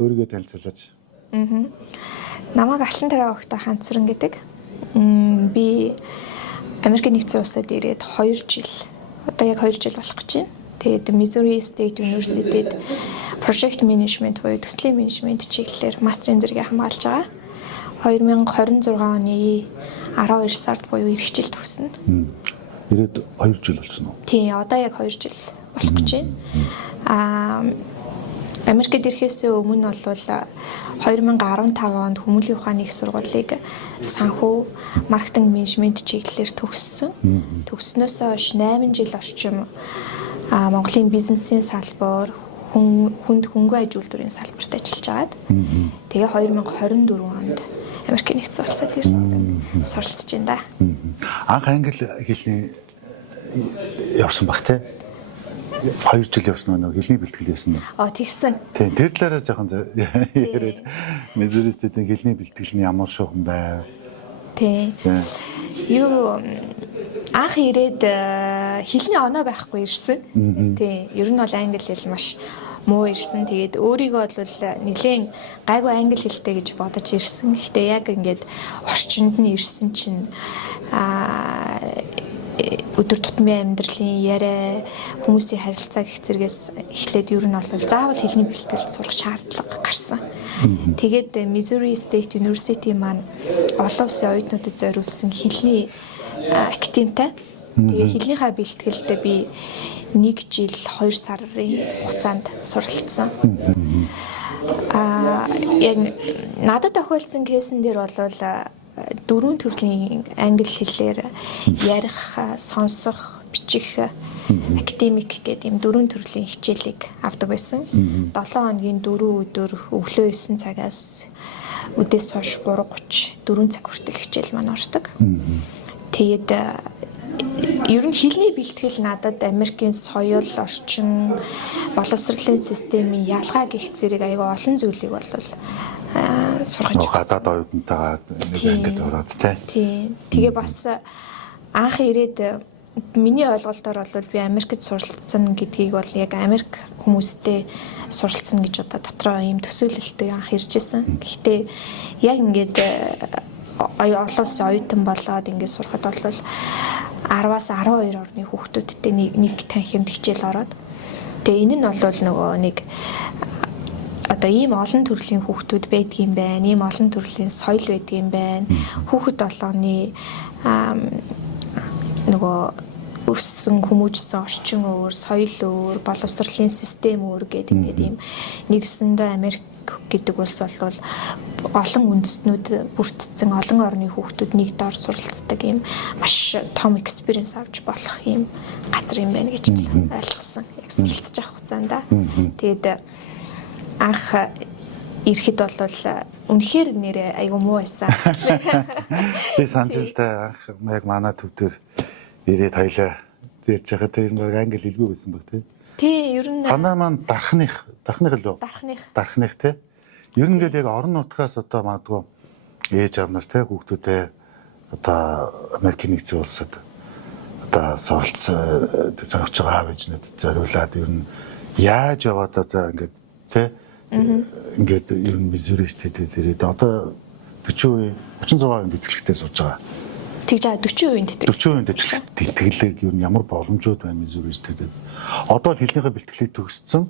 өөрийгөө танилцуулаач. Намайг Алтан тараа огтой Ханцран гэдэг. Би Америкийн нэгдсэн улсад ирээд 2 жил. Одоо яг 2 жил болох гэж байна. Тэгээд Missouri State University-д Project Management буюу төслийн менежмент чиглэлээр мастрын зэрэгээ хамгаалж байгаа. 2026 оны 12 сард буюу эх жил төгснө. Ирээд 2 жил болсон уу? Тийм, одоо яг 2 жил болох гэж байна. Америкт ирэхээс өмнө бол 2015 онд Хүмүүлийн ухааны их сургуулийг санхүү маркетинг менежмент чиглэлээр төгссөн. Төгснөөс хойш 8 жил орчим Монголын бизнесийн салбар, хүнд хөнгөн аж үйлдвэрийн салбарт ажиллаж байгаад. Тэгээ 2024 онд Америкийн нэгдсэн улсад ирсэн. Суралцж байна да. Анх англи хэлний явсан баг те. 2 жил явсан нэг хэлний бэлтгэл явсан уу? Тэгсэн. Тийм, тэр талаараа жоохон яриад Missouri State-ийн хэлний бэлтгэл нь ямар шуухан байв? Тийм. Юу анх ирээд хэлний оноо байхгүй ирсэн. Тийм. Ер нь бол англи хэл маш муу ирсэн. Тэгээд өөрийгөө бол нэлээд гайгүй англи хэлтэй гэж бодож ирсэн. Гэхдээ яг ингээд орчинд нь ирсэн чинь өдөр тутмын амьдралын яриа, хүмүүсийн харилцаа гэх зэргээс эхлээд ер нь бол заавал хэлний бэлтгэлд сурах шаардлага гарсан. Тэгээд Missouri State University маань олон улсын оюутнуудад зориулсан хэлний академитай. Тэгээд хэлнийхаа бэлтгэлдээ би 1 жил 2 сарын хугацаанд суралцсан. Яг надад тохиолдсон кейсэн дээр бол 4 төрлийн англи хэлээр ярих, сонсох, бичих, академик гэдэг ийм 4 төрлийн хичээлийг авдаг байсан. 7 хоногийн 4 өдөр өглөө 9 цагаас өдөөс хойш 3:30 4 цаг хүртэл хичээл маань ордог. Тэгээд ер нь хэлний бэлтгэл надад Америкийн соёл, орчин, боловсролын системийн ялгаа гэх зэрэг аягүй олон зүйлийг бол сургаж гадаад оюутнтайгаа нэг ангид ороод тийм. Тэгээ бас анх ирээд миний ойлголтоор бол би Америкт суралцсан гэдгийг бол яг Америк хүмүүстэй суралцсан гэж одоо дотроо ийм төсөөлөлтөй анх ирж исэн. Гэхдээ яг ингээд олон улсын оюутан болоод ингээд сурахад бол 10-аас 12 орны хүүхдүүдтэй нэг танхимд хичээл ороод. Тэгээ энэ нь бол нөгөө нэг одоо ийм олон төрлийн хүүхдүүд байдгийм байна. Ийм олон төрлийн соёл байдгийм байна. Хүүхэд болгоны нөгөө өссөн хүмүүжсэн орчин өөр, соёл өөр, боловсролын систем өөр гэдэг ингээд ийм нэгсэндээ Америк гэдэг улс бол олон үндэстнүүд бүрдсэн олон орны хүүхдүүд нэг доор суралцдаг ийм маш том экспириенс авч болох ийм газар юм байна гэж ойлгосон. Яг суралцж авах хугацаанд. Тэгээд анх ирэхэд бол үнэхээр нэрээ айгу муу байсан. Би санджилтай анх яг манай төв дээр ирээд хоёлаа дээрж байгаа тэр нэг англи хэлгүй байсан баг тий. Тий, ер нь танаа маань дархных лөө. Дархных тий. Ер нь ингээд яг орон нутгаас одоо магадгүй ээж аав нар тий хүүхдүүдээ одоо Америкийн нэгдсэн улсад одоо суралцсан зориулж байгаа аав ээжнүүд зориулаад ер нь яаж яваад одоо ингээд тий ингээд ер нь Missouri State-д ирээд одоо 36% бэлтгэлтэй сууж байгаа. Тэгж 40% тэтгэлэг ер нь ямар боломжууд байна Missouri State-д. Одоо хэлнийхээ бэлтгэлийг төгссөн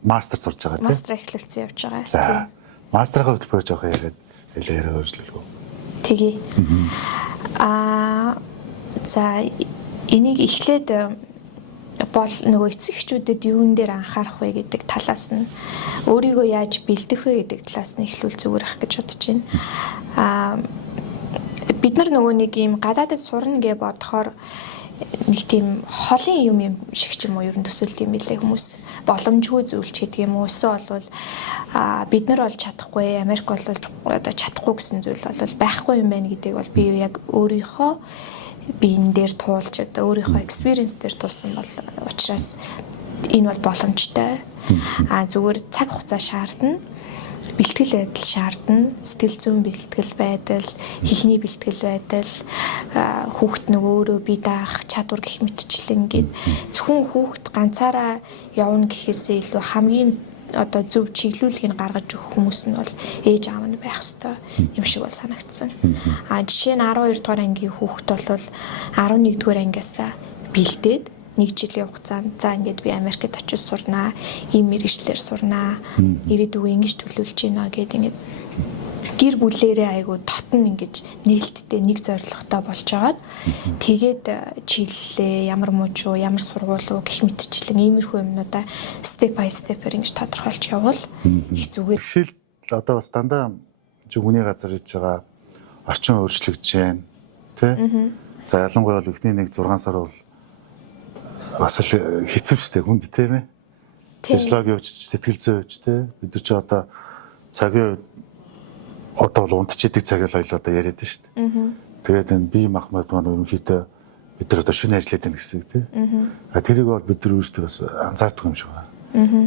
мастер сурж байгаа тийм. Мастер эхлүүлсэн явж байгаа. За. Мастерын хөтөлбөрөөр жоох яриад яриа өөрчлөлгөө. Тэгээ. За энийг эхлээд бол нөгөө эцэг эхчүүдэд юун дээр анхаарах вэ гэдэг талаас нь өөрийгөө яаж бэлдэх вэ гэдэг талаас нь эхлүүл зүгээр ах гэж бодож байна. Бид нар нөгөө нэг юм гадаадд сурна гэж бодохоор нэг тийм холын юм шиг ч юм уу ер нь төсөөлт юм билээ хүмүүс боломжгүй зүйлч гэдэг юм уу эсвэл бол бид нар бол чадахгүй Америк бол одоо чадахгүй гэсэн зүйл бол байхгүй юм байна гэдгийг бол би яг өөрийнхөө биен дээр туулж одоо өөрийнхөө экспириенс дээр туулсан бол учраас энэ бол боломжтой зүгээр цаг хугацаа шаардна бэлтгэл байдал шаардна сэтгэл зүйн бэлтгэл байдал хэлний бэлтгэл байдал хүүхэд нөгөө өөрөө бие даах чадвар гэх мэтчлэн ингээд зөвхөн хүүхэд ганцаараа явна гэхээсээ илүү хамгийн одоо зөв чиглүүлгийг гаргаж өгөх хүмүүс нь бол ээж аав нь байх ёстой юм шиг бол санагдсан. Жишээ нь 12 дугаар ангийн хүүхэд бол 11 дугаар ангиас бэлдээд 1 жилийн хугацаанд за ингээд би Америкт очиж сурнаа, ийм мэргэжлэр сурнаа, ирээдүгөө ингэж төлөвлөж гинэ гэдэг ингээд гэр бүлээрээ айгу дотн ингэж нээлттэй нэг зорилготой болж байгаад тэгээд чиглэлээ ямар мужуу, ямар сургууль гэх мэтчлэн иймэрхүү юмнуудаа step by step-ээр ингэж тодорхойлж явбал их зүгээр. Жишээл одоо бас дандаа хүний газар хийж байгаа орчин өөрчлөгдөж байна тий. За ялангуяа бол эхний 1-6 сар бол бас л хэцүү шттэ хүнд тийм ээ. Физиологи явж сэтгэл зүй явж тий. Бид нар ч одоо цагийн одоо л унтчихдаг цаг л ойлоо одоо яриад шүү дээ. Тэгээд энэ бие махбод маань ерөнхийдөө бид нар одоо шөнө ажиллаад байна гэсэн үг тий. Тэрийг бол бид нар өөрсдөө бас анзаардаг юм шиг байна.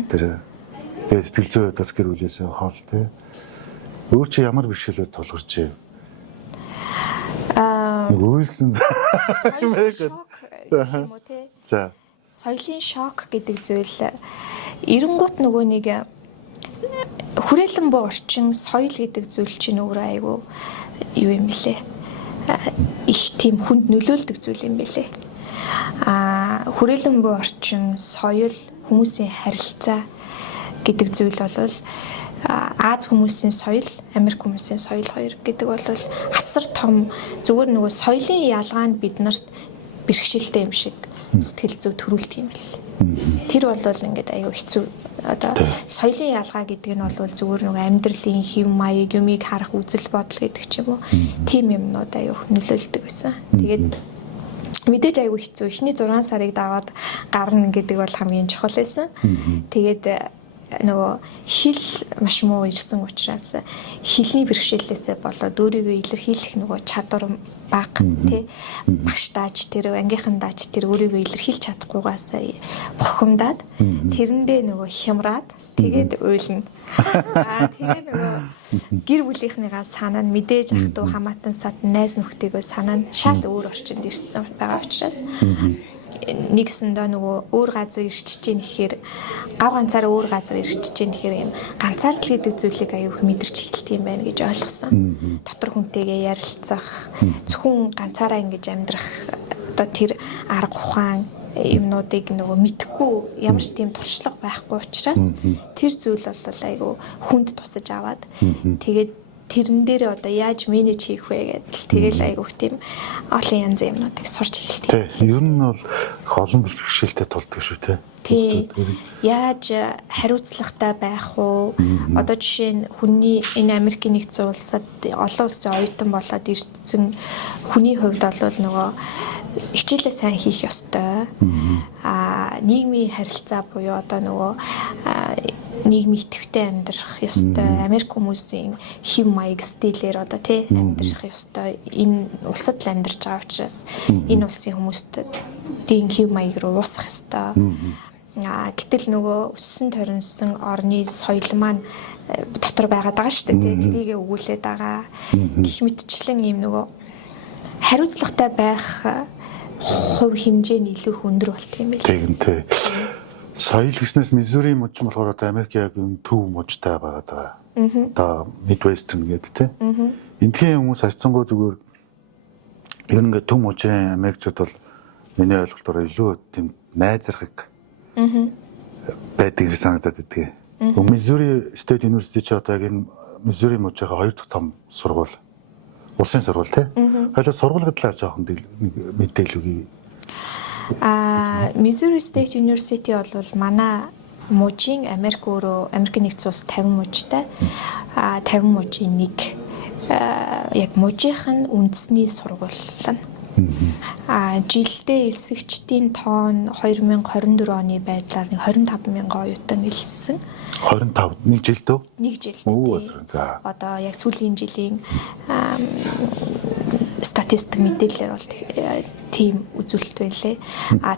Тэгээд сэтгэл зүй бас гэр бүлээсээ хоол тий. Өөр чи ямар бэрхшээлүүд тулгарч байна? Үйлсэн юм уу тий. За. Соёлын шок гэдэг зүйл эренгуут нөгөө нэг хүрээлэн буй орчин соёл гэдэг зүйл чинь өөрөө айгүй юу юм бэлээ. Их тийм хүнд нөлөөлдөг зүйл юм бэлээ. Хүрээлэн буй орчин соёл хүмүүсийн харилцаа гэдэг зүйл бол Аз хүмүүсийн соёл, Америк хүмүүсийн соёл хоёр гэдэг бол асар том зүгээр нөгөө соёлын ялгаанд бид нарт бэрхшээлтэй юм шиг сэтгэл зүй төрүүлдэг юм бэл. Тэр бол ингээд аюу хэцүү. Одоо соёлын ялгаа гэдэг нь бол зүгээр нөгөө амьдралын хэв маяг юмыг харах үзэл бодол гэдэг ч юм уу. Тим юмнууд аюу нөлөөлдөг байсан. Тэгээд мэдээж аюу хэцүү. Эхний 6 сарыг даваад гарна гэдэг бол хамгийн чухал байсан. Тэгээд нөгөө хэл маш муу ирсэн учраас хэлний бэрхшээлээсээ болоод өөрийгөө илэрхийлэх нөгөө чадвар бага тий багштаач тэр ангийнхан даач тэр өөрийгөө илэрхийлж чадахгүйгаас бохомдаад тэрэндээ нөгөө хямраад тэгээд уйлна. Тэгээд нөгөө гэр бүлийнхнийгаа санаа нь мэдээж ах トゥ хамаатан сад найз нөхдөйгөө санаа нь шал өөр орчинд ирсэн байгаа учраас нэгсэндээ нөгөө өөр газар ирчиж чинь гэхээр гав ганцаараа өөр газар ирчиж чинь гэхээр юм ганцаардл гэдэг зүйлийг аюух мэдэрч эхэлт юм байна гэж ойлгосон. Дотор хүнтэйгээ ярилцах, зөвхөн ганцаараа ингэж амьдрах одоо тэр арга ухаан юмнуудыг нөгөө мэдхгүй ямар ч тийм туршлага байхгүй учраас тэр зүйл бол айгүй хүнд тусаж аваад тэгээд тэрэн дээр одоо яаж менеж хийх вэ гэдэл тэгэл айгүйх тийм олон янзын юмнуудыг сурч эхэлдэг. Тийм. Ер нь бол олон бэрхшээлтэй тулдаг шүү те. Тийм. Яаж хариуцлагатай байх уу? Одоо жишээ нь хүний энэ Америкийн нэгдсэн улсад олон улсын оюутан болоод ирсэн хүний хувьд бол нөгөө хичээлээ сайн хийх ёстой. Нийгмийн харилцаа буюу одоо нөгөө нийгмийн идэвхтэй амьдрах ёстой. Америк хүмүүсийн хэв маяг стилээр одоо тий амьдрах ёстой. Энэ улсад л амьдарч байгаа учраас энэ улсын хүмүүст дийн хэв маяг руу уусах ёстой. Гэтэл нөгөө өссөн торинсон орны соёл маань дотор байгаад байгаа шүү дээ. Тэрийг өгүүлээд байгаа. Гэх мэтчлэн ийм нөгөө хариуцлагатай байх хувь хэмжээ нь илүү өндөр болт юм байл. Тийм тий. Соёл гэснээс Мизури мужи болохоор одоо Америк яг юм төв мужтай байгаад байгаа. Одоо Midwestern гэдэг тий. Эндхийн хүмүүс харьцангуй зүгээр ер нь ингээ төв мужийн Америкчууд бол миний ойлголтоор илүү тийм найзрахыг байдаг гэж санагдаад байдаг. Мизури State University ч одоо яг энэ Мизури мужийн 2 дахь том сургууль. Улсын сургууль тий. Хоёул сургуулийн талаар жоохон мэдээлэл өгье. Missouri State University бол манай мужийн Америк нэгдсэн улс 50 мужтай. 50 мужийн нэг яг мужийнх нь үндэсний сургууль. Жилдээ элсэгчдийн тоон 2024 оны байдлаар 25,000 оюутан элссэн. 25 нэг жилд үү? Нэг жилд. За. Одоо яг сүүлийн жилийн статистик мэдээлэлээр бол тийм үзүүлэлт байлээ.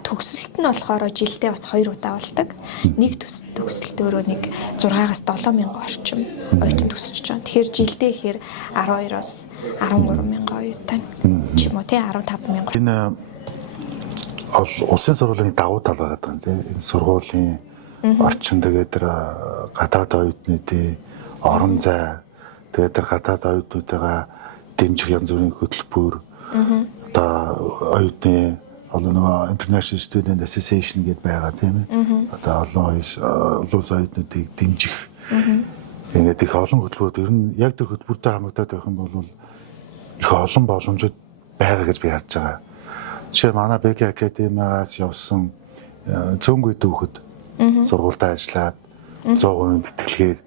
Төгсөлт нь болохоор жилдээ бас 2 удаа болдог. Нэг төгсөлт өөрөө нэг 6-аас 7,000 орчим оюутан төгсөж байгаа. Тэгэхээр жилдээ ихээр 12-оос 13,000 оюутан ч юм уу тий 15,000. Энэ улсын сургуулийн давуу тал байгаа даа. Энэ сургуулийн орчин тэгээд тэр гадаад оюутнуудын орон зай тэгээд тэр гадаад оюутнуудаа дэмжих янз бүрийн хөтөлбөр одоо оюутны олон International Student Association гэдэг байгаа тийм ээ. Одоо олон улс оюутнуудыг дэмжих ингээд их олон хөтөлбөрүүд ер нь яг тэр хөтөлбөртэй хамрагдаад байх юм бол их олон боломжууд байгаа гэж би харж байгаа. Жишээ манай Бэки Академиас явсан цөөнгүй дүүхэд сургуультай ажиллаад 100%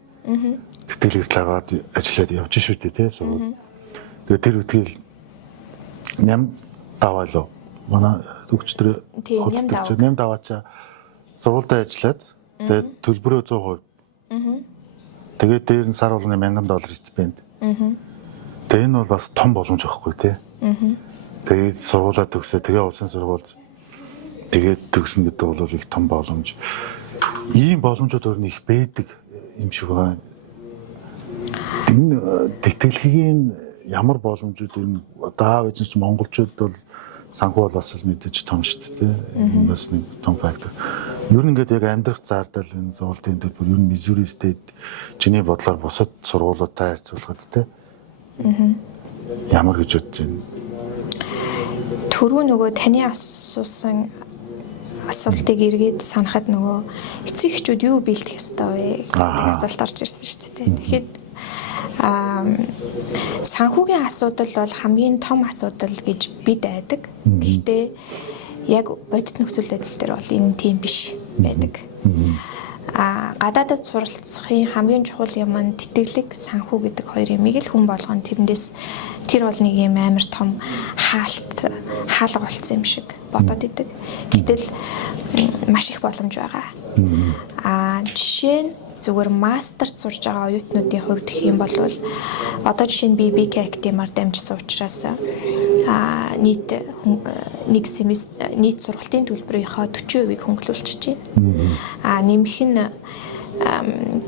тэтгэлгээр талаагаад ажиллаад явж шүү дээ тий сургууль. Тэгээд тэр үтгэл ням даваалуу манай төгчдөр ням даваачаа сургуультай ажиллаад тэгээд төлбөрөө 100%. Тэгээд дээр нь сар болгоны $1000 стипенд. Тэгээд энэ бол бас том боломж байхгүй тий. Тэгээд сургуулаа төгсөө тэгээ улсын сургууль тэгээд төгснө гэдэг бол их том боломж. Ийм боломжууд өөр нь их байдаг юм шиг байна. Энэ тэтгэлгийн ямар боломжууд ер нь даав гэж монголчууд бол санхүү бол бас л мэдээж том шүү дээ. Энэ бас нэг том фактор. Ер нь ингээд яг амьдрах зардал энэ сургуулийн төлбөр ер нь Missouri State чиний бодлоор бусад сургуулиудтай харьцуулахад те. Ямар гэж бодож байна? Түрүү нөгөө таны асуусан асуултыг эргээд санахад нөгөө эцэг эхчүүд юу бэлдэх ёстой вэ гэдэг асуулт орж ирсэн шүү дээ. Тэгэхэд санхүүгийн асуудал бол хамгийн том асуудал гэж бид айдаг. Гэхдээ яг бодит нөхцөл байдал дээр бол энэ тийм биш байдаг. Гадаадад суралцахын хамгийн чухал юм нь тэтгэлэг, санхүү гэдэг хоёр юмыг л хүн болгоно тэрнээс тэр бол нэг юм амар том хаалга болцсон юм шиг бодоод идэг. Гэтэл маш их боломж байгаа. Жишээ нь зүгээр мастерт сурж байгаа оюутнуудын хувьд гэх юм бол одоо жишээ нь би BK Academy-аар дамжсан учраас нийт нийт сургалтын төлбөрийнхөө 40%-ийг хөнгөлүүлж байна. Нэмэх нь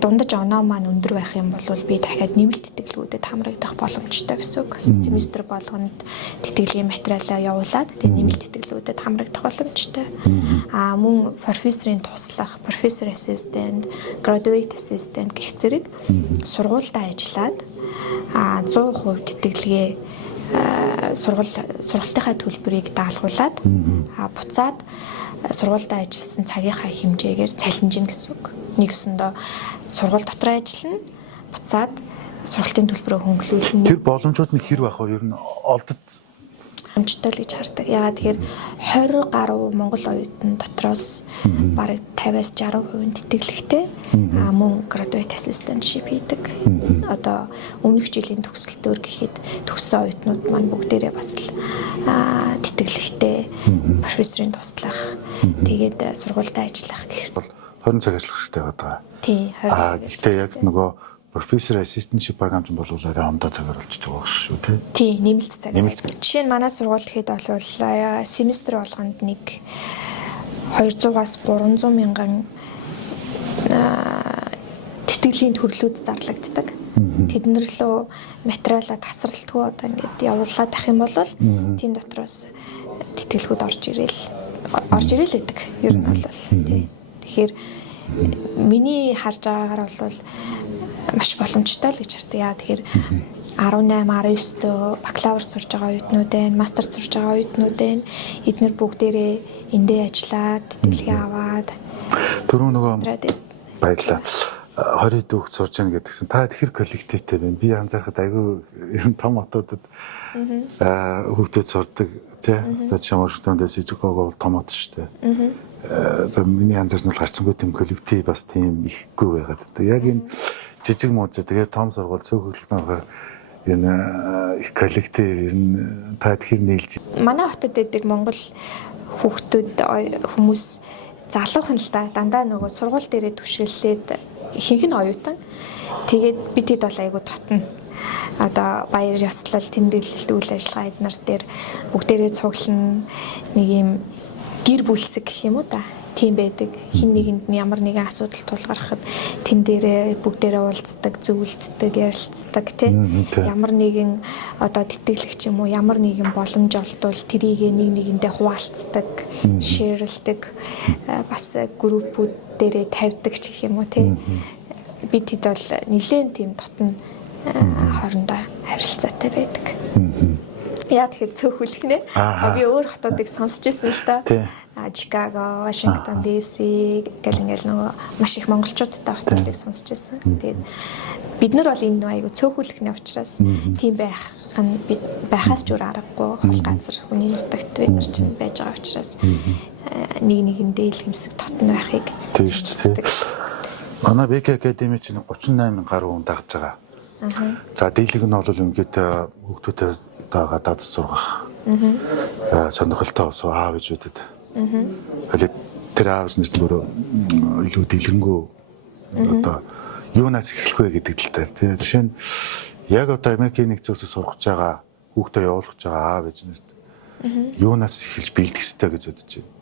дундаж оноо маань өндөр байх юм бол би дахиад нэмэлт тэтгэлгүүдэд хамрагдах боломжтой гэсэн үг. Семестр болгонд тэтгэлгийн материалаа явуулаад тэгээ нэмэлт тэтгэлгүүдэд хамрагдах боломжтой. Мөн профессорын туслах, профессор assistant, graduate assistant гэх зэрэг сургуультай ажиллаад 100% тэтгэлгээ сургалтынхаа төлбөрийг даалгуулад буцаад сургуультай ажилласан цагийнхаа хэмжээгээр цалинжин гэсэн үг. Нэгсэндээ сургууль дотор ажиллана, буцаад сургалтын төлбөрөө хөнгөлүүлнэ. Тэр боломжууд нь хэр байх вэ? Ер нь олдоц боломжтой л гэж хардаг. Яагаад тэгэхээр 20 гаруй монгол оюутан дотроос бараг 50-60% тэтгэлэгтэй мөн graduate assistantship хийдэг. Одоо өмнөх жилийн төгсөлтөөр гэхэд төгссөн оюутнууд маань бүгдээрээ бас л тэтгэлэгтэй профессорын туслах, тэгээд сургуультай ажиллах гэх юм. 20 цаг ажиллах хэрэгтэй байгаа. Тий, 20 цаг. Гэхдээ яг нөгөө профессор assistantship програм ч бол арай амдаа цагаар болчихж байгаа шүү тий. Тий, нэмэлт цаг. Жишээ нь манай сургууль гэхэд бол семестр болгонд нэг 200-аас 300 мянган тэтгэлийн төрлүүд зарлагддаг. Тэднэр лөө материалаа тасралтгүй одоо ингээд явуулаад ах юм бол тийм дотроос тэтгэлгүүд орж ирээл байдаг. Ер нь бол тий. Тэгэхээр миний харж байгаагаар бол маш боломжтой л гэж хардаг. Яа тэгэхээр 18, 19 бакалавр сурж байгаа оюутнууд байна, мастер сурж байгаа оюутнууд байна. Эдгээр бүгдээрээ эндээ ажиллаад, тэтгэлгээ аваад түрүү нөгөө баярлаа. 20 дүүх сурж яана гэдгсэн. Та тэр коллективтэй байна. Би анзаархад айгүй юм том хотуудад хүүхдүүд сурдаг тий. Одоо Шамарштонд Сэжигого том хот шүү дээ. За миний анзаарсан бол гарцсангүй тийм коллектив бас тийм ихгүй байгаад. Яг энэ жижиг мууч тэгээ том сургууль цөөхөлтнөөр энэ их коллектив энэ та тэр нээлж. Манай хотод байдаг Монгол хүүхдүүд хүмүүс залуухан л да дандаа нөгөө сургууль дээрээ түшиглээд ихэнх нь оюутан. Тэгээд бид хэд бол айгу татна. Одоо баяр ёслол, тэмдэглэлт үйл ажиллагаа эднэр дээр бүгдээрээ цуглана. Нэг юм гэр бүлсэг гэх юм уу та. тийм байдаг. Хин нэгэнд нь ямар нэгэн асуудал тулгархад тэн дээрээ бүгдээрээ уулздаг, зөвлөддөг, ярилцдаг тийм. Ямар нэгэн одоо тэтгэлэгч юм уу, ямар нэгэн боломж олдвол тэрийг нэг нэгэндээ хуваалцдаг, шеэрлдэг, бас группүүд дээрээ тавьдаг ч гэх юм уу тийм. Бид хэд бол нэлээд тийм дотн хоорондоо харилцаатай байдаг. Яа тэгэхээр цөөхөлөх нэ. Би өөр хотуудыг сонсч ирсэн л та. Чикаго, Вашингтон, DC гэл ингээл нөгөө маш их монголчуудтай хотуудыг сонсч ирсэн. Тэгээд бид нар бол энэ айгу цөөхөлөхний учраас тийм байхаас ч өөр аргагүй хол газар хүний нутагт бид нар чинь байж байгаа учраас нэг нэгэндээ илгэмсэг татна байхыг тийм. Манай БК академи чинь 38 гаруй хүн дагж байгаа. За дийлэг нь бол ингээд хүүхдүүдэд гадаад сургах. Сонирхолтой усуу аав ээжүүдэд. Тэр аав ээж нэрээр илүү дэлгэнгүй одоо юунаас эхлэх вэ гэдэг л дээр тий. Жишээ нь яг одоо Америкийн нэгдсэн улсад сурах гэж байгаа хүүхдээ явуулах гэж байгаа аав ээж нарт юунаас эхэлж бэлдэх ёстой гэж бодож байна.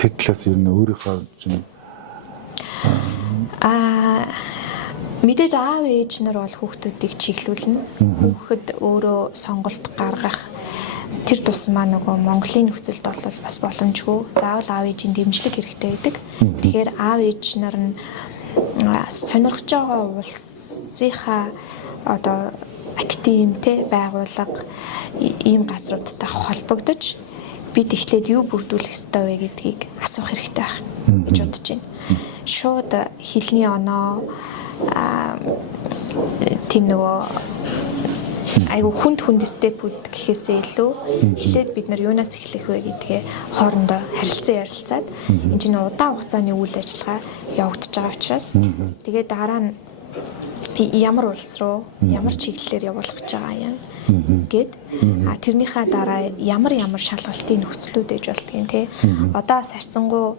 Тэр талаас ер нь өөрийнхөө чинь мэдээж аав ээж нар бол хүүхдүүдийг чиглүүлнэ. Хүүхэд өөрөө сонголт гаргах тэр тусмаа нөгөө Монголын нөхцөлд бол бас боломжгүй. Заавал аав ээжийн дэмжлэг хэрэгтэй байдаг. Тэгэхээр аав ээж нар нь сонирхож байгаа улсынхаа одоо активтэй байгууллага ийм газруудтай холбогдож бид эхлээд юу бүрдүүлэх ёстой вэ гэдгийг асуух хэрэгтэй байх гэж бодож байна. Шууд хэлний оноо тийм нөгөө айгу хүнд степүүд гэхээсээ илүү эхлээд бид нар юунаас эхлэх вэ гэдгээ хоорондоо харилцаад энэ чинь удаан хугацааны үйл ажиллагаа явагдаж байгаа учраас тэгээд дараа нь ямар улс руу ямар чиглэлээр явуулах гэж байгаа юм гэд тэрнийхээ дараа ямар шалгалтын нөхцлүүд ээж болдгийг те одоо сарцсангуу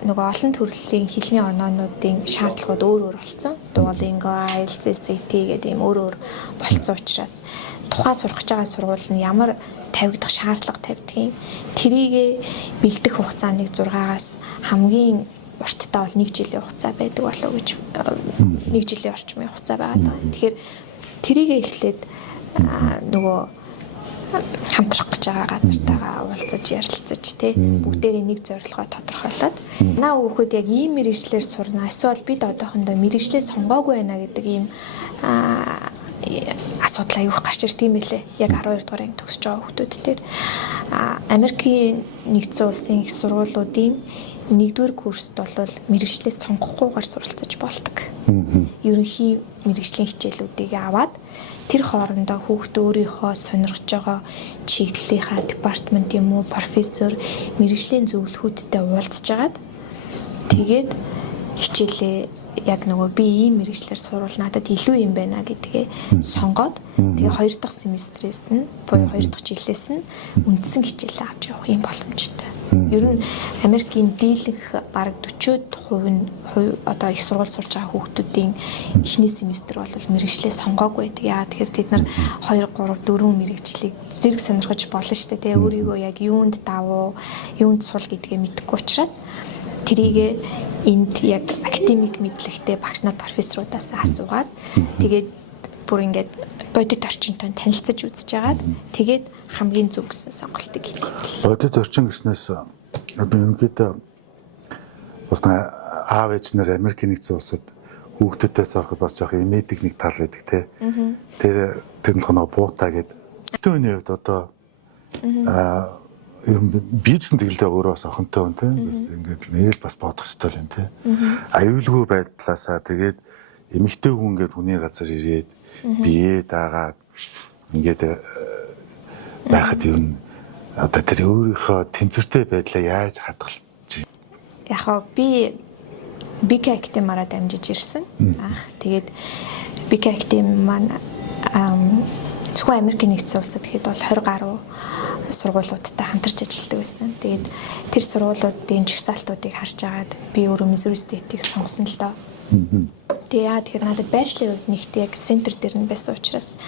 нөгөө олон төрлийн хэлний оноонуудын шаардлагууд өөр болсон. Duolingo, IELTS, SAT гэдэг ийм өөр болцсон учраас тухайн сурах гэж байгаа сургууль нь ямар тавигдах шаардлага тавьдгийг тэрийг бэлдэх хугацааныг 6-аас хамгийн урттаа бол 1 жилийн хугацаа байдаг болов гэж 1 жилийн орчмын хугацаа байгаа. Тэгэхээр тэрийг эхлээд нөгөө хамтрах гэж байгаа газартайгаа уулзаж ярилцаж тий бүгдээрээ нэг зорилгоо тодорхойлоод наа хүүхэд яг ийм мэргэжлэр сурна эсвэл бид одоохондоо мэргэжлээ сонгоогүй байна гэдэг ийм асуудал аюух гарч ирд юм билэ. Яг 12 дугаар анги төгсөж байгаа хүүхдүүд дээр Америкийн нэгдсэн улсын их сургуулиудын 1-р курст бол мэргэжлээ сонгохгүйгээр суралцаж болдог. Ерөнхий мэргэжлийн хичээлүүдийг аваад тэр хоорондоо хүүхдээ өөрийнхөө сонирхож байгаа чиглэлийнхаа департамент юм уу профессор мэргэжлийн зөвлөхүүдтэй уулзжгаад тэгээд хичээлээ яг нөгөө би ийм мэргэжлэр сурвал надад илүү юм байна гэдгээ сонгоод тэгээ 2 дахь семестрээс нь буюу 2 дахь жилээс нь үндсэн хичээлээ авч явах юм боломжтой. Ер нь Америкийн дийлэнх бараг 40% нь одоо их сургууль сурж байгаа хүүхдүүдийн эхний семестр бол мэргэжлээ сонгоогүй байдаг. Яа тэгэхээр тэд нар 2, 3, 4 мэргэжлийг зэрэг сонирхож болно шүү дээ. Тэгээ өөрийгөө яг юунд давуу, юунд сул гэдгээ мэдэхгүй учраас тэрийг энд яг академик мэдлэгтэй багш нар профессорудаас асуугаад тэгээд бүр ингээд бодит орчинтой танилцаж үзэж агаад тэгээд хамгийн зөв гэсэн сонголтыг хийдэг. Бодит орчин гэснээс одоо ерөнхийдөө бас аав ээж нар Америкийн нэгдсэн улсад хүүхдүүдээс ороход бас жоох имэдэг нэг тал байдаг те. Тэр нь нөгөө буутаа гэдэг. Түүний хувьд одоо бизнес тэгэлдээ өөрөө бас охинтой хүн те. Бас ингээд нэрэл бас бодох ёстой юм те. Аюулгүй байдлаасаа тэгээд эмэгтэй хүн ингээд хүний газар ирээд бие даагаад ингээд байхад юу н одоо тэр өөрийнхөө тэнцвэртэй байдлаа яаж хадгалж яг би БК академиараа дамжиж ирсэн. Тэгээд БК академи маань зөвхөн Америкийн нэгдсэн улсад гэхэд бол 20 гаруй сургуулиудтай хамтарч ажилладаг байсан. Тэгээд тэр сургуулиудын жагсаалтуудыг харж агаад би өөрөө Missouri State-ийг сонгосон л доо. Тэгэхээр надад байршлын хувьд нэгт яг центр дээр нь байсан учраас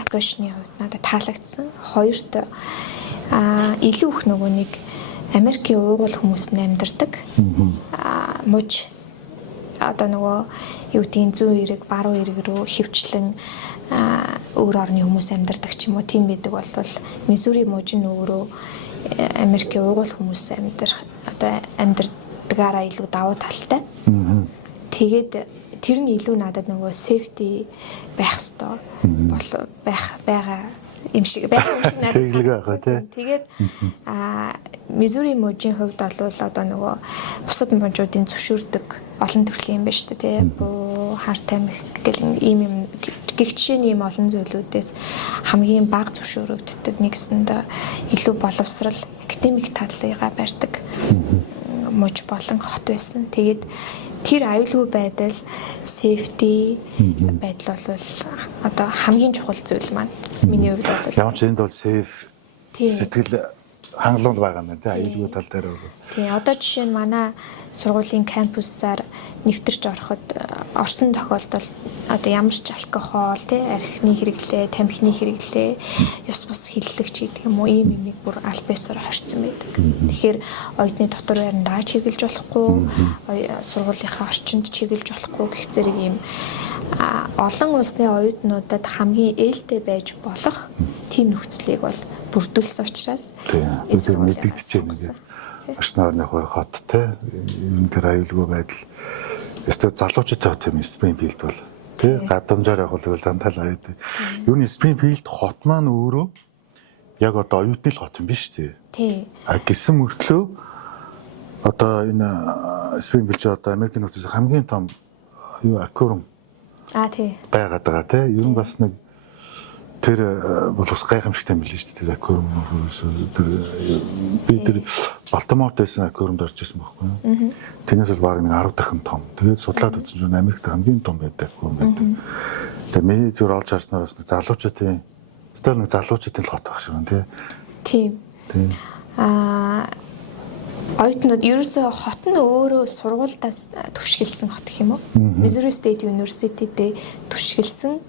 локейшны хувьд надад таалагдсан. Хоёрт илүү их нөгөө нэг Америкийн уугуул хүмүүс амьдардаг. Муж одоо нөгөө юу гэдгийг зүүн эрэг, баруун эрэг рүү хөвчлэн өөр орны хүмүүс амьдардаг ч юм уу тийм байдаг болвол Мизури муж нь өөрөө Америкийн уугуул хүмүүс амьдардагаараа илүү давуу талтай. Тэгээд тэр нь илүү надад нөгөө safety байх ёстой байгаа юм шиг надад. Тэгээд Мизури мужийн хувьд бол одоо нөгөө бусад мужуудын зөвшөөрдөг олон төрлийн юм байна шүү дээ. Буу, хар тамхи гэл ийм юм гихчшээний ийм олон зүйлүүдээс хамгийн бага зөвшөөрөгддөг нэгсэндээ илүү боловсрал академик талыгаа барьдаг муж болон хот байсан. Тэгээд тэр аюулгүй байдал, safety байдал бол одоо хамгийн чухал зүйл маань. Миний хувьд бол ямар ч энд бол safe сэтгэл хангалуун байгаа юм байна аюулгүй тал дээр. Тийм одоо жишээ нь манай сургуулийн кампусаар нэвтэрч орсон тохиолдолд одоо ямар ч алкогол архины хэрэглээ, тамхины хэрэглээ, ёс бус хиллэгч гэдэг юм уу ийм юмыг бүр альбесоор хорцсон байдаг. Тэгэхээр оюутны дотор байрандаа чиглэж болохгүй, сургуулийнхаа орчинд чиглэж болохгүй гэх зэрэг ийм олон улсын оюутнуудад хамгийн ээлтэй байж болох тийм нөхцөлийг бол бүрдүүлсэн учраас бид мэдэгдэж байна. Маш нойрны хот энэ тэр аюулгүй байдал өстой залуучуудтай хот юм Спрингфилд бол гадамжаар явах дандаа л аюул. Юу нь Спрингфилд хот маань өөрөө яг одоо оюутны л хот юм биш үү? Тийм. Гэсэн мөртлөө одоо энэ Спрингфилд одоо Америкийн нөхцөл хамгийн том аквариум тий байгаад байгаа ер нь бас нэг тэр бол бас гайхамшигтай мэлээ шүү дээ. Тэр аквариум би тэр Балтиморт байсан аквариумд орж ирсэн байхгүй. Тэрнээс л баг нэг 10 дахин том. Тэгээд судлаад үзсэн чинь Америкт хамгийн том байдаг аквариум байдаг. Тэгээд миний зүгээр олж харснаар бас нэг залуучуудын л хот байх шиг байна тийм. Оюутнууд ерөөсөө хот нь өөрөө сургуульдаас түшгэлсэн хот гэх юм уу? Missouri State University-д түшгэлсэн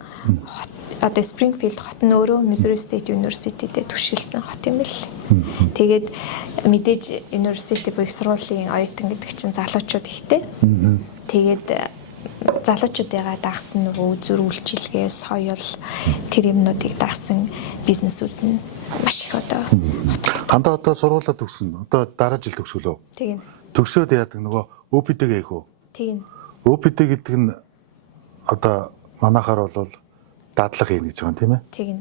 хот. Одоо Springfield хот нь өөрөө Missouri State University-д түшгэлсэн хот юм л. Тэгээд мэдээж university буюу сургуулийн оюутан гэдэг чинь залуучууд ихтэй. Тэгээд залуучуудыгаа дагсан нөгөө үзүр үйлчилгээ, соёл тэр юмнуудыг дагсан бизнесүүд нь маш их одоо дандаа одоо сургуулаа төгсөн. Одоо дараа жил төгсгөлөө. Тийм. Төгсөөд яадаг нөгөө OPT-г ээх үү? Тийм. OPT гэдэг нь одоо манайхаар бол дадлага хийнэ гэж байгаа юм тийм ээ? Тийм.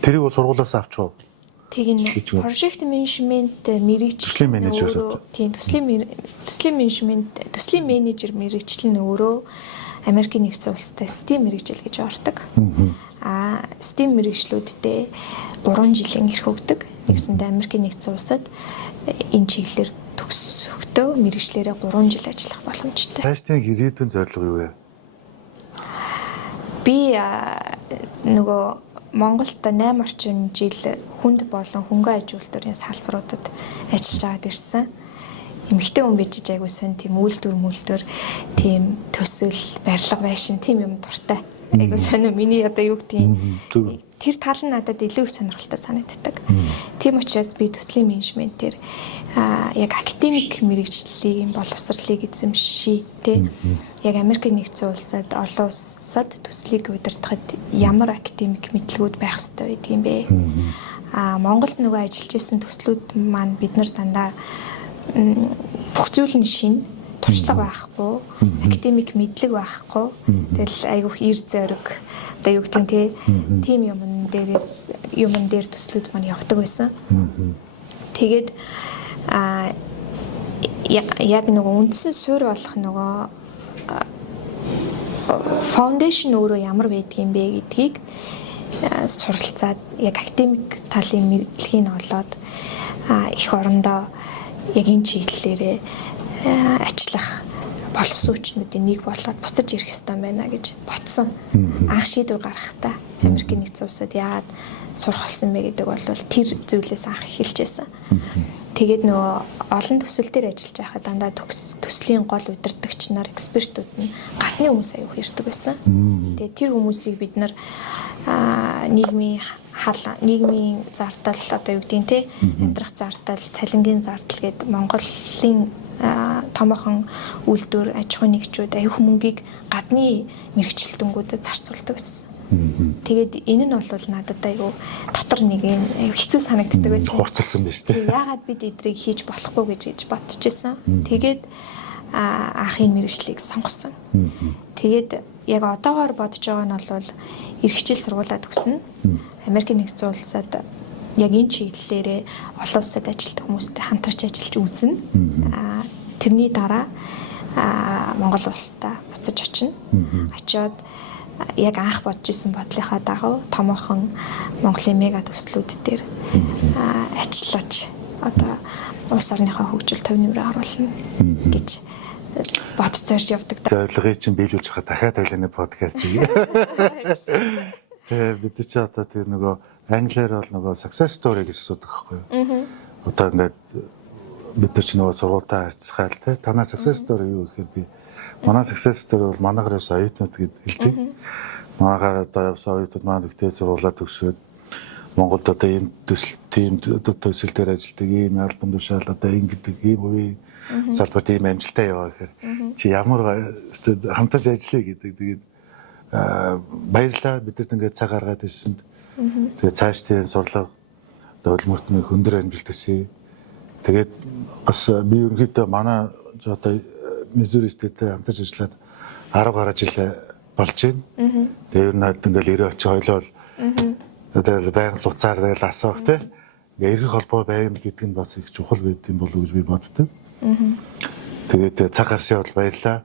тэрийг бол сургуулаас авч уу? Тийм. Project management мэрэгчлэл менежер. Тийм. Төслийн менежер мэрэгчлэл нь өөрөө Америкийн нэгдсэн улстай STEM мэрэгжил гэж ордог. STEM мэрэгчлүүдтэй 3 жилийн эрх өгдөг. Нэгсэндээ Америкийн нэгдсэн улсад энэ чиглэлээр төгсөхдөө мэрэгчлэрээ 3 жил ажиллах боломжтой. Хайштын ирээдүйн зорилго юу вэ? Би нөгөө Монголд 8 орчим жил хүнд болон хөнгөн аж үйлдвэрийн салбаруудад ажиллаж байгаад ирсэн. Эмэгтэй хүн бижиж айгуу сон тийм үйлдвэр тийм төсөл, барилга байшин тийм юм дуртай. Айгуу сонио миний одоо юу гэдгийг тэр тал нь надад илүү их сонирхолтой санагддаг. Тийм учраас би төслийн менежментээр яг академик мэрэгжлийн боловсролыг эзэмшиж тий яг Америкийн нэгдсэн улсад олон улсад төслийг удирдахад ямар академик мэдлэгүүд байх ёстой гэдэг юм бэ? Монголд нөгөө ажиллаж исэн төслүүд маань бид нар дандаа бүх зүйл нь шинэ, туршлага байхгүй, академик мэдлэг байхгүй. Тэгэл айгүйх ир зориг одоо юу гэдэг тийм юмн дээр төслүүд маань явдаг байсан. Тэгээд яг нөгөө үндсэн суурь болох нөгөө фаундейшн өөрөө ямар байдгийм бэ гэдгийг суралцаад яг академик талын мэдлэгийг олоод их орондоо яг энэ чиглэлээрээ ажиллах боловсруучнуудын нэг болоод буцаж ирэх ёстой байна гэж ботсон. Анх шийдвэр гаргахтаа Америкийн нэгдсэн улсад яагаад сурах болсон бэ гэдэг бол тэр зүйлээс анх эхэлж байсан. Тэгээд нөгөө олон төсөл дээр ажиллаж байхад дандаа төслийн гол удирдагч нар, экспертүүд нь гадны хүмүүс аяух ирдэг байсан. Тэгээд тэр хүмүүсийг бид нар нийгмийн нийгмийн зардал одоо юу гэдэг нь те амьдрах зардал, цалингийн зардал гэдэг Монголын томоохон үйлдвэр аж ахуйн нэгжүүд аюух мөнгийг гадны мэрэгчлэлтэнгүүдэд зарцуулдаг гэсэн. Тэгээд энэ нь бол надад айгүй дотор нэг юм хэцүү санагддаг байсан. Хурцсан байна шүү дээ. Яагаад бид эдрийг хийж болохгүй гэж бодчихсон. Тэгээд анхын мэрэгчлийг сонгосон. Тэгээд яг одоогоор бодож байгаа нь бол эрх хичээл сургуулаа төгснө. Америкийн нэгдсэн улсад яг энэ чиглэлээрээ олон улсад ажилладаг хүмүүстэй хамтарч ажиллаж үзнэ. Тэрний дараа Монгол улстай буцаж очино. Очиод яг анх бодож исэн бодлынхаа дагуу томоохон Монголын мега төслүүд дээр ажиллаж одоо улс орныхоо хөгжил төв нэмрээ оруулна гэж бод зорж явдаг. Зорилгыг чинь биелүүлж байгаа дахиад ойлооны подкаст хийе. Тэгээ бид чи одоо тэр нөгөө англиар бол нөгөө success story гэж асуудаг байхгүй юу? Одоо ингээд бид нар ч нөгөө сургуультаа харьцахаал те танаа success story юу гэхээр би манай success story бол манайгаар явсан оюутнууд гэд хэлдэг. Манайгаар одоо явсан оюутнууд маань ихтэй сургуулаа төгсөөд Монголд одоо ийм төсөл тийм төсөл дээр ажилладаг ийм албан тушаал одоо ингэдэг ийм үе салбарт ийм амжилтаа яваа гэхээр чи ямар хамтарч ажиллая гэдэг. Тэгээд баярлалаа бидэрт ингээд цаг гаргаад ирсэнд. Тэгээд цаашдын сурлага хөлмөртмийн өндөр амжилт төсөө. Тэгээд бас би ерөнхийдөө манай одоо Missouri State-тэй хамтарч ажиллаад 10 гаруй жил болж байна. Тэгээд ер нь ингээд ирээ очи хойлоо одоо байнга луцаар тэгэл асуух те. Ингээ эргэх холбоо байна гэдэг нь бас их чухал байд юм болов уу гэж би боддог. Тэгээд цаг гарсан явдал баярлаа.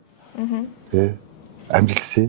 Тэ амжилт хүсье.